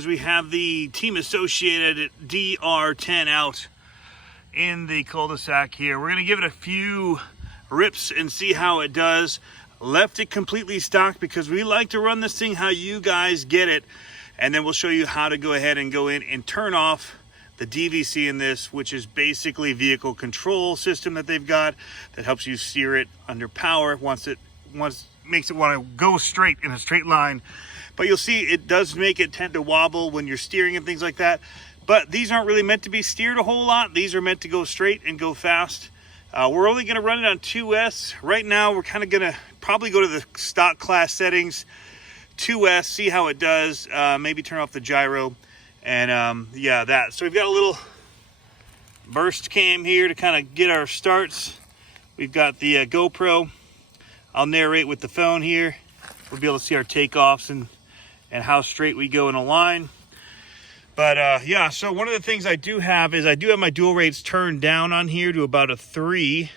guys, we have the team associated DR10 out in the cul-de-sac here. We're gonna give it a few rips and see how it does. Left it completely stock because we like to run this thing how you guys get it, and then we'll show you how to go ahead and go in and turn off the DVC in this, which is basically vehicle control system that they've got that helps you steer it under power once makes it want to go straight in a straight line. But you'll see it does make it tend to wobble when you're steering and things like that. But these aren't really meant to be steered a whole lot. These are meant to go straight and go fast. We're only going to run it on 2S. Right now, we're kind of going to probably go to the stock class settings, 2S, see how it does, maybe turn off the gyro, and yeah, that. So we've got a little burst cam here to kind of get our starts. We've got the GoPro. I'll narrate with the phone here. We'll be able to see our takeoffs and how straight we go in a line. But yeah, so one of the things I do have is I do have my dual rates turned down on here to about a 3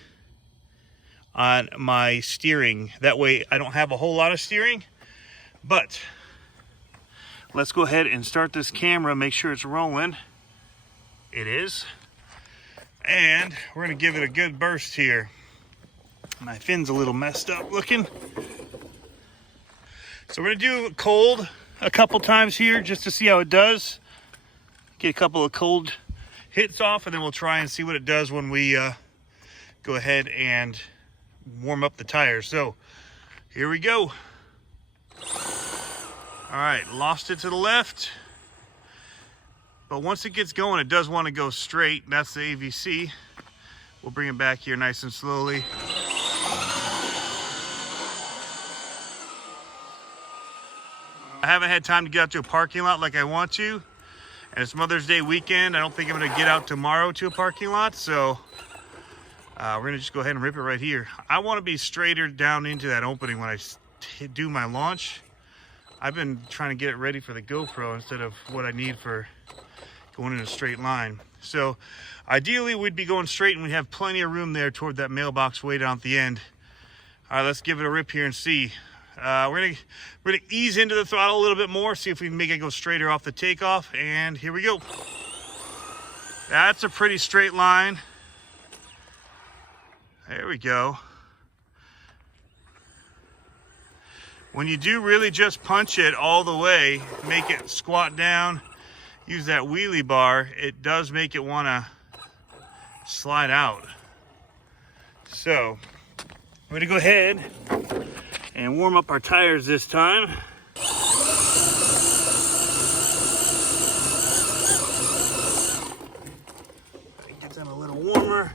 on my steering. That way I don't have a whole lot of steering. But let's go ahead and start this camera, make sure it's rolling. It is. And we're gonna give it a good burst here. My fin's a little messed up looking. So we're gonna do cold a couple times here just to see how it does. Get a couple of cold hits off, and then we'll try and see what it does when we go ahead and warm up the tires. So here we go. All right, lost it to the left. But once it gets going, it does want to go straight. That's the AVC. We'll bring it back here nice and slowly. I haven't had time to get out to a parking lot like I want to. And it's Mother's Day weekend. I don't think I'm gonna get out tomorrow to a parking lot. So we're gonna just go ahead and rip it right here. I wanna be straighter down into that opening when I do my launch. I've been trying to get it ready for the GoPro instead of what I need for going in a straight line. So ideally we'd be going straight and we have plenty of room there toward that mailbox way down at the end. All right, let's give it a rip here and see. We're gonna ease into the throttle a little bit more, see if we can make it go straighter off the takeoff, and here we go. That's a pretty straight line. There we go. When you do really just punch it all the way, make it squat down, use that wheelie bar, it does make it want to slide out. So I'm gonna go ahead and warm up our tires this time. Get them a little warmer.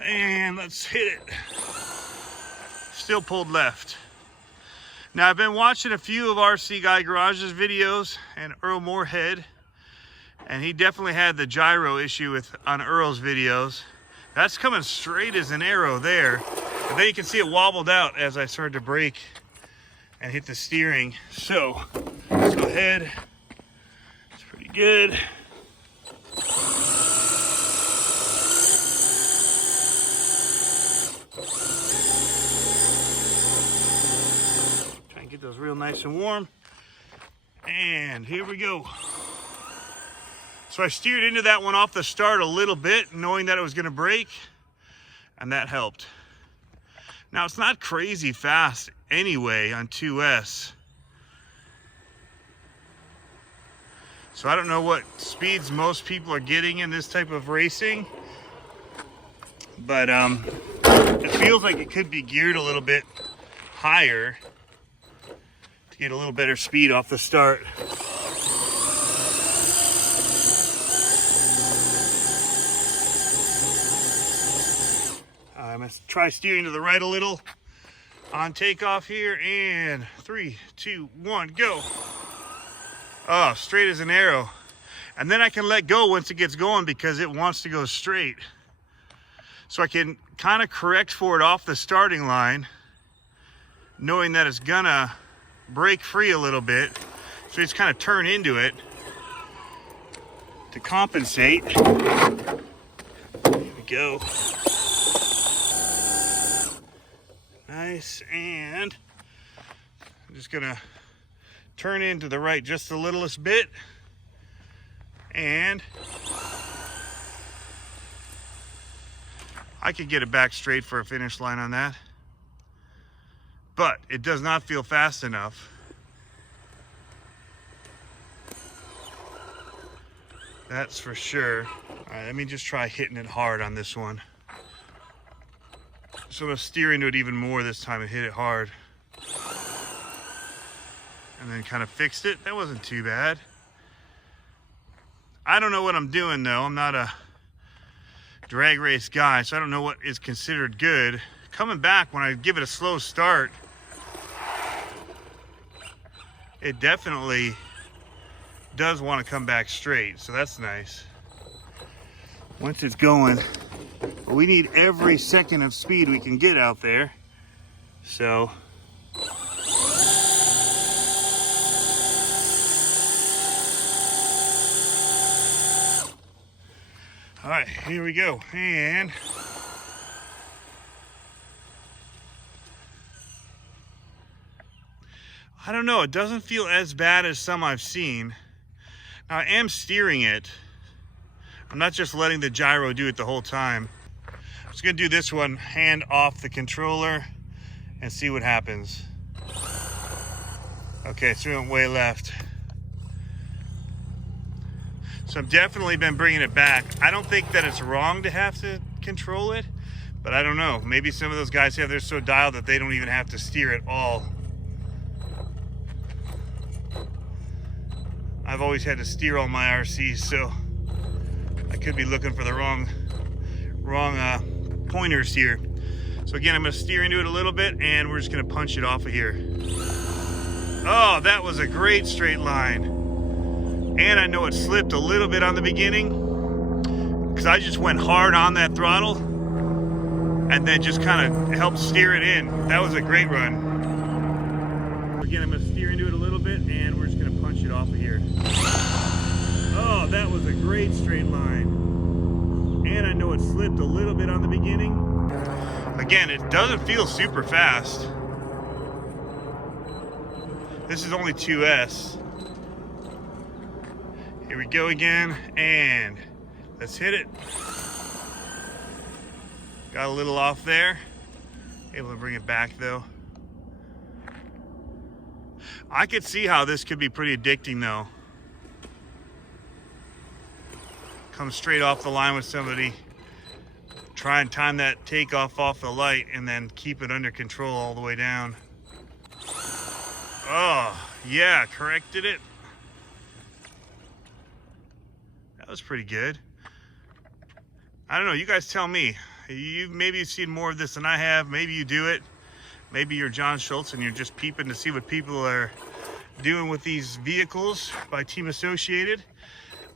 And let's hit it. Still pulled left. Now I've been watching a few of RC Guy Garage's videos and Earl Moorhead, and he definitely had the gyro issue on Earl's videos. That's coming straight as an arrow there. And then you can see it wobbled out as I started to brake and hit the steering. So let's go ahead. It's pretty good. Try and get those real nice and warm. And here we go. So I steered into that one off the start a little bit, knowing that it was going to brake, and that helped. Now it's not crazy fast anyway on 2S. So I don't know what speeds most people are getting in this type of racing, but it feels like it could be geared a little bit higher to get a little better speed off the start. I'm gonna try steering to the right a little on takeoff here, and 3, 2, 1, go. Oh, straight as an arrow. And then I can let go once it gets going because it wants to go straight. So I can kind of correct for it off the starting line, knowing that it's gonna break free a little bit. So just kind of turn into it to compensate. There we go. Nice, and I'm just gonna turn in to the right just the littlest bit, and I could get it back straight for a finish line on that, but it does not feel fast enough. That's for sure. All right, let me just try hitting it hard on this one. So I'm gonna steer into it even more this time and hit it hard. And then kind of fixed it. That wasn't too bad. I don't know what I'm doing though. I'm not a drag race guy, so I don't know what is considered good. Coming back when I give it a slow start, it definitely does want to come back straight, so that's nice. Once it's going, but we need every second of speed we can get out there. So all right, here we go. And I don't know, it doesn't feel as bad as some I've seen. Now I am steering it. I'm not just letting the gyro do it the whole time. I'm just gonna do this one, hand off the controller, and see what happens. Okay, so we went way left. So I've definitely been bringing it back. I don't think that it's wrong to have to control it, but I don't know. Maybe some of those guys have theirs so dialed that they don't even have to steer at all. I've always had to steer all my RCs, so I could be looking for the wrong pointers here. So again, I'm gonna steer into it a little bit and we're just gonna punch it off of here. Oh, that was a great straight line. And I know it slipped a little bit on the beginning because I just went hard on that throttle and then just kind of helped steer it in. That was a great run. Again, I'm gonna steer into it a little bit and we're just gonna punch it off of here. Oh, that was a great straight line. And I know it slipped a little bit on the beginning. Again, it doesn't feel super fast. This is only 2S. Here we go again, and let's hit it. Got a little off there. Able to bring it back though. I could see how this could be pretty addicting though. Come straight off the line with somebody, try and time that takeoff off the light and then keep it under control all the way down. Oh, yeah, corrected it. That was pretty good. I don't know, you guys tell me. Maybe you've seen more of this than I have. Maybe you do it. Maybe you're John Schultz and you're just peeping to see what people are doing with these vehicles by Team Associated.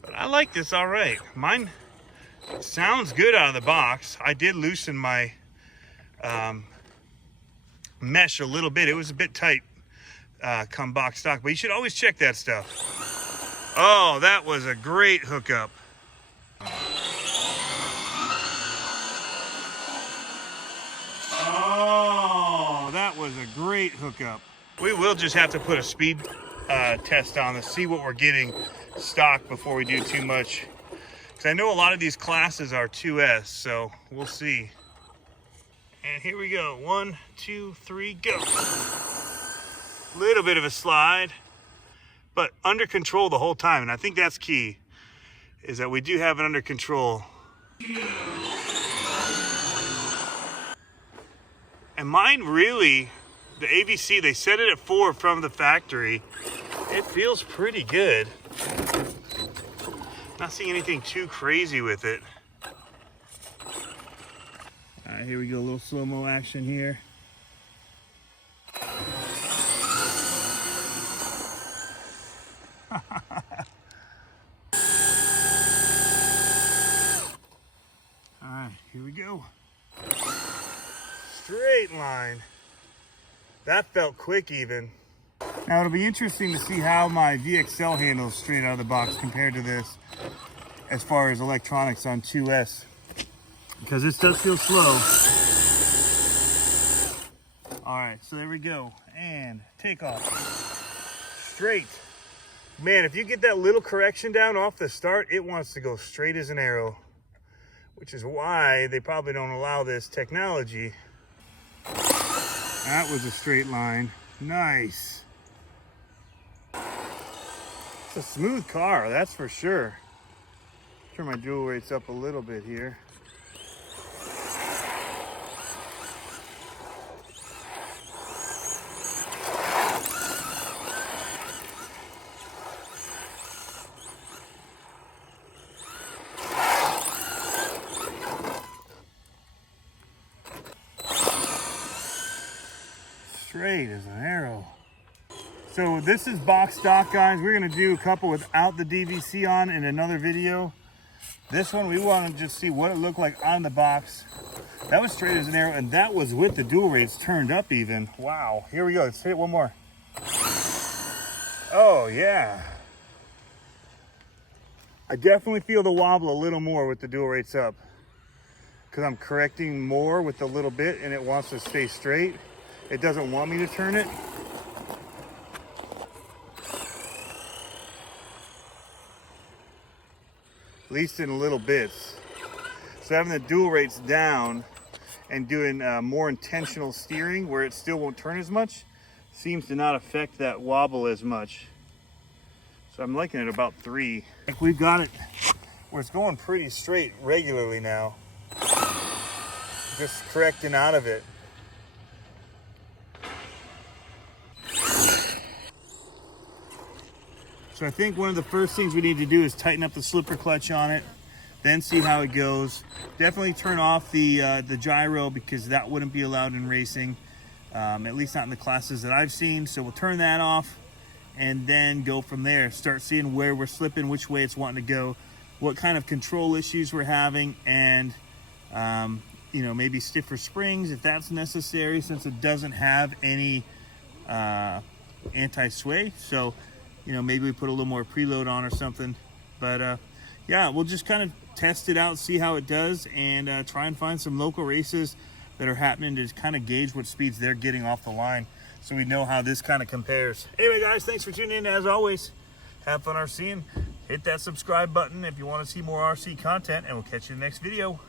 But I like this all right. Mine sounds good out of the box. I did loosen my mesh a little bit. It was a bit tight come box stock, but you should always check that stuff. Oh, that was a great hookup. Oh, that was a great hookup. We will just have to put a speed test on to see what we're getting stock before we do too much. Because I know a lot of these classes are 2S, so we'll see. And here we go. 1, 2, 3, go. Little bit of a slide, but under control the whole time. And I think that's key, is that we do have it under control. And mine really, the ABC, they set it at 4 from the factory. It feels pretty good. Not seeing anything too crazy with it. All right, here we go, a little slow-mo action here. All right, here we go. Straight line. That felt quick even. Now it'll be interesting to see how my VXL handles straight out of the box compared to this as far as electronics on 2S, because this does feel slow. All right, so there we go, and take off. straight. Man, if you get that little correction down off the start, it wants to go straight as an arrow, which is why they probably don't allow this technology. That was a straight line. Nice. It's a smooth car, that's for sure. Turn my dual rates up a little bit here. Straight as an arrow. So this is box stock, guys. We're gonna do a couple without the DVC on in another video. This one, we want to just see what it looked like on the box. That was straight as an arrow, and that was with the dual rates turned up even. Wow, here we go, let's hit it one more. Oh yeah. I definitely feel the wobble a little more with the dual rates up, because I'm correcting more with a little bit and it wants to stay straight. It doesn't want me to turn it. At least in little bits. So having the dual rates down and doing more intentional steering where it still won't turn as much seems to not affect that wobble as much. So I'm liking it about 3. Like we've got it where it's going pretty straight regularly now. Just correcting out of it. So I think one of the first things we need to do is tighten up the slipper clutch on it, then see how it goes. Definitely turn off the gyro, because that wouldn't be allowed in racing, at least not in the classes that I've seen. So we'll turn that off and then go from there. Start seeing where we're slipping, which way it's wanting to go, what kind of control issues we're having, and you know, maybe stiffer springs if that's necessary, since it doesn't have any anti-sway. So you know, maybe we put a little more preload on or something. But yeah, we'll just kind of test it out, see how it does, and try and find some local races that are happening to kind of gauge what speeds they're getting off the line, so we know how this kind of compares. Anyway, guys, thanks for tuning in. As always, have fun RCing. Hit that subscribe button if you want to see more RC content, and we'll catch you in the next video.